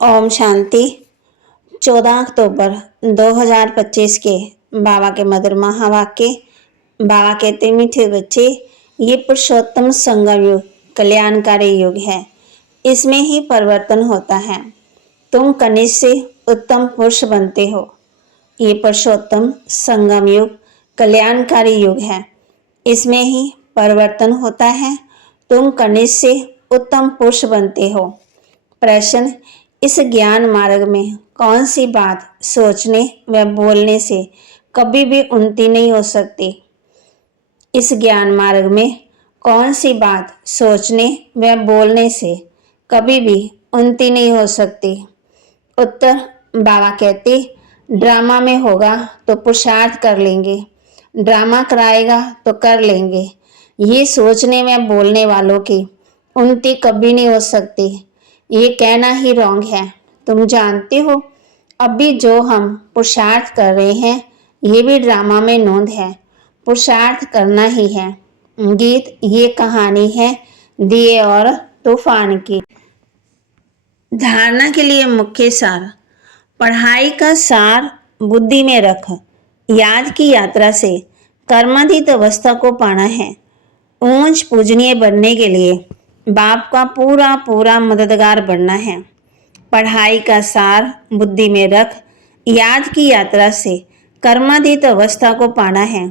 ओम शांति। 14 अक्टूबर 2025 के बाबा के मधुर महावाक्य। बाबा कहते मीठे बच्चे, ये पुरुषोत्तम संगम युग कल्याणकारी युग है। इसमें ही परिवर्तन होता है। तुम कनिष्ठ से उत्तम पुरुष बनते हो। ये पुरुषोत्तम संगम युग कल्याणकारी युग है। इसमें ही परिवर्तन होता है। तुम कनिष्ठ से उत्तम पुरुष बनते हो। प्रश्न, इस ज्ञान मार्ग में कौन सी बात सोचने व बोलने से कभी भी उन्नति नहीं हो सकती? इस ज्ञान मार्ग में कौन सी बात सोचने व बोलने से कभी भी उन्नति नहीं हो सकती? उत्तर, बाबा कहते, ड्रामा में होगा तो पुरुषार्थ कर लेंगे, ड्रामा कराएगा तो कर लेंगे। ये सोचने व बोलने वालों की उन्नति कभी नहीं हो सकती। ये कहना ही रॉन्ग है। तुम जानते हो, अभी जो हम पुरुषार्थ कर रहे हैं ये भी ड्रामा में नोंद है। पुरुषार्थ करना ही है। गीत ये कहानी है दिए और तूफान की। धारणा के लिए मुख्य सार। पढ़ाई का सार बुद्धि में रख। याद की यात्रा से कर्माधीत अवस्था को पाना है। ऊंच पूजनीय बनने के लिए बाप का पूरा पूरा मददगार बनना है। पढ़ाई का सार बुद्धि में रख। याद की यात्रा से कर्माधीत अवस्था को पाना है।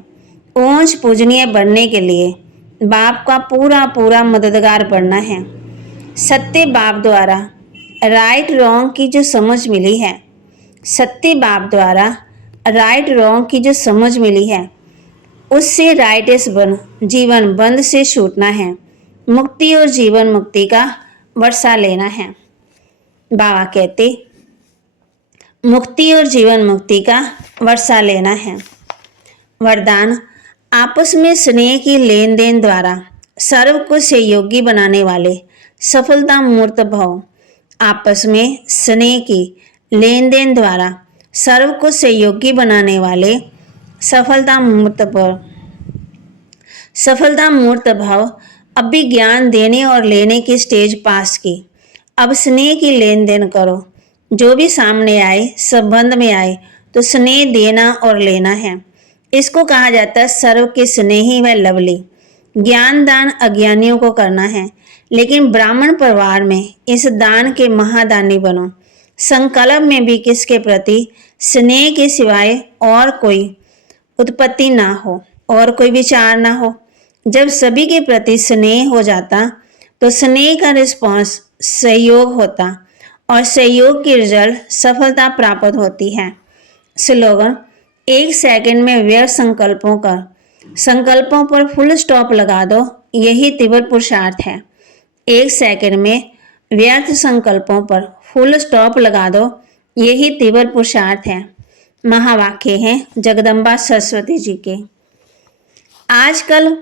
ऊंच पूजनीय बनने के लिए बाप का पूरा पूरा मददगार बनना है। सत्य बाप द्वारा राइट रॉन्ग की जो समझ मिली है, सत्य बाप द्वारा राइट रॉन्ग की जो समझ मिली है, उससे राइटेस बन जीवन बंध से छूटना है। मुक्ति और जीवन मुक्ति का वर्षा लेना है। बाबा कहते, मुक्ति और जीवन मुक्ति का वर्षा लेना है। वरदान, आपस में स्नेह की लेन देन द्वारा सर्व को सहयोगी बनाने वाले सफलता मूर्त भव। आपस में स्नेह की लेन देन द्वारा सर्व को सहयोगी बनाने वाले सफलता मूर्त भाव। अभी ज्ञान देने और लेने की स्टेज पास की। अब स्नेह की लेन देन करो। जो भी सामने आए, संबंध में आए तो स्नेह देना और लेना है। इसको कहा जाता है सर्व के स्नेही व लवली। ज्ञान दान अज्ञानियों को करना है, लेकिन ब्राह्मण परिवार में इस दान के महादानी बनो। संकल्प में भी किसके प्रति स्नेह के सिवाय और कोई उत्पत्ति ना हो और कोई विचार ना हो। जब सभी के प्रति स्नेह हो जाता तो स्नेह का रिस्पॉन्स सहयोग होता और सहयोग की रिजल्ट सफलता प्राप्त होती है। स्लोगन, 1 सेकंड में व्यर्थ संकल्पों पर फुल स्टॉप लगा दो। यही तीव्र पुरुषार्थ है। 1 सेकंड में व्यर्थ संकल्पों पर फुल स्टॉप लगा दो। यही तीव्र पुरुषार्थ है। महावाक्य हैं जगदम्बा सरस्वती जी के। आजकल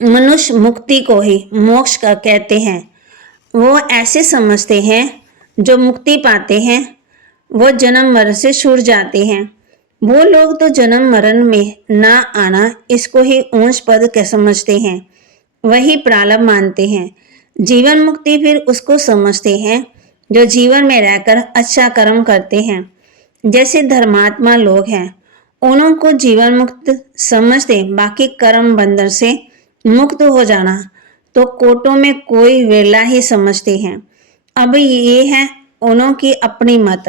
मनुष्य मुक्ति को ही मोक्ष का कहते हैं। वो ऐसे समझते हैं जो मुक्ति पाते हैं वो जन्म मरण से छूट जाते हैं। वो लोग तो जन्म मरण में ना आना इसको ही ऊंच पद के समझते हैं, वही प्रारब्ध मानते हैं। जीवन मुक्ति फिर उसको समझते हैं जो जीवन में रहकर अच्छा कर्म करते हैं। जैसे धर्मात्मा लोग हैं, उन्हों को जीवन मुक्त समझते, बाकी कर्म बंधन से मुक्त हो जाना तो कोटों में कोई वेला ही समझते हैं। अब ये है उन्हों की अपनी मत,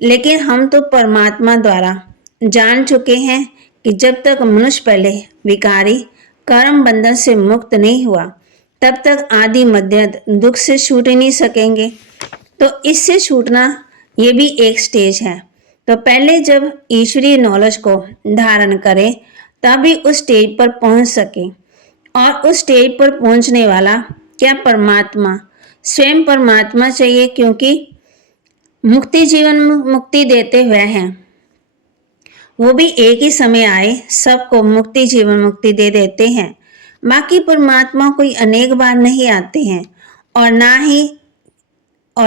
लेकिन हम तो परमात्मा द्वारा जान चुके हैं कि जब तक मनुष्य पहले विकारी कर्म बंधन से मुक्त नहीं हुआ तब तक आदि मध्य दुख से छूट ही नहीं सकेंगे। तो इससे छूटना ये भी एक स्टेज है। तो पहले जब ईश्वरीय नॉलेज को धारण करें तभी उस स्टेज पर पहुंच सके। और उस स्टेज पर पहुंचने वाला क्या परमात्मा, स्वयं परमात्मा चाहिए, क्योंकि मुक्ति जीवन मुक्ति देते हुए हैं। वो भी एक ही समय आए सबको मुक्ति जीवन मुक्ति दे देते हैं। बाकी परमात्मा कोई अनेक बार नहीं आते हैं और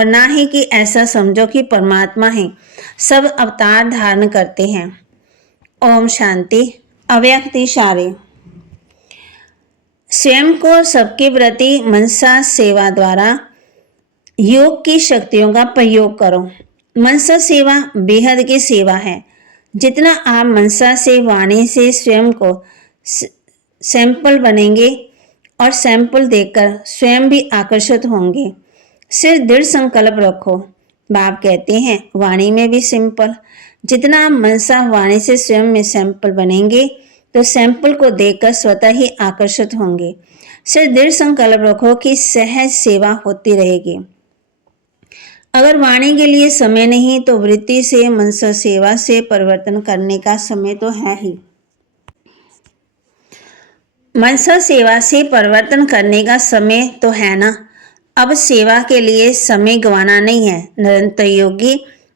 ना ही कि ऐसा समझो कि परमात्मा है सब अवतार धारण करते हैं। ओम शांति। अव्यक्त इशारे। स्वयं को सबके प्रति मनसा सेवा द्वारा योग की शक्तियों का प्रयोग करो। मनसा सेवा बेहद की सेवा है। जितना आप मनसा से वाणी से स्वयं को सैंपल बनेंगे और सैंपल देखकर स्वयं भी आकर्षित होंगे। सिर्फ दृढ़ संकल्प रखो। बाप कहते हैं वाणी में भी सिंपल। जितना आप मनसा वाणी से स्वयं में सैंपल बनेंगे तो सैंपल को देखकर स्वतः ही आकर्षित होंगे। सिर्फ दृढ़ संकल्प रखो कि सहज सेवा होती रहेगी। अगर वाणी के लिए समय नहीं तो वृत्ति से मनसा सेवा से परिवर्तन करने का समय तो है ही। मनसा सेवा से परिवर्तन करने का समय तो है ना। अब सेवा के लिए समय गंवाना नहीं है। निरंतर योगी,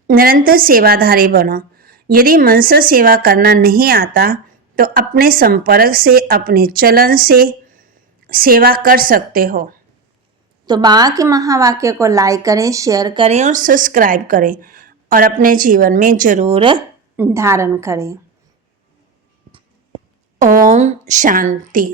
निरंतर सेवाधारी बनो। यदि मनसा सेवा करना नहीं आता तो अपने संपर्क से, अपने चलन से सेवा कर सकते हो। तो बाबा के महावाक्य को लाइक करें, शेयर करें और सब्सक्राइब करें और अपने जीवन में जरूर धारण करें। ओम शांति।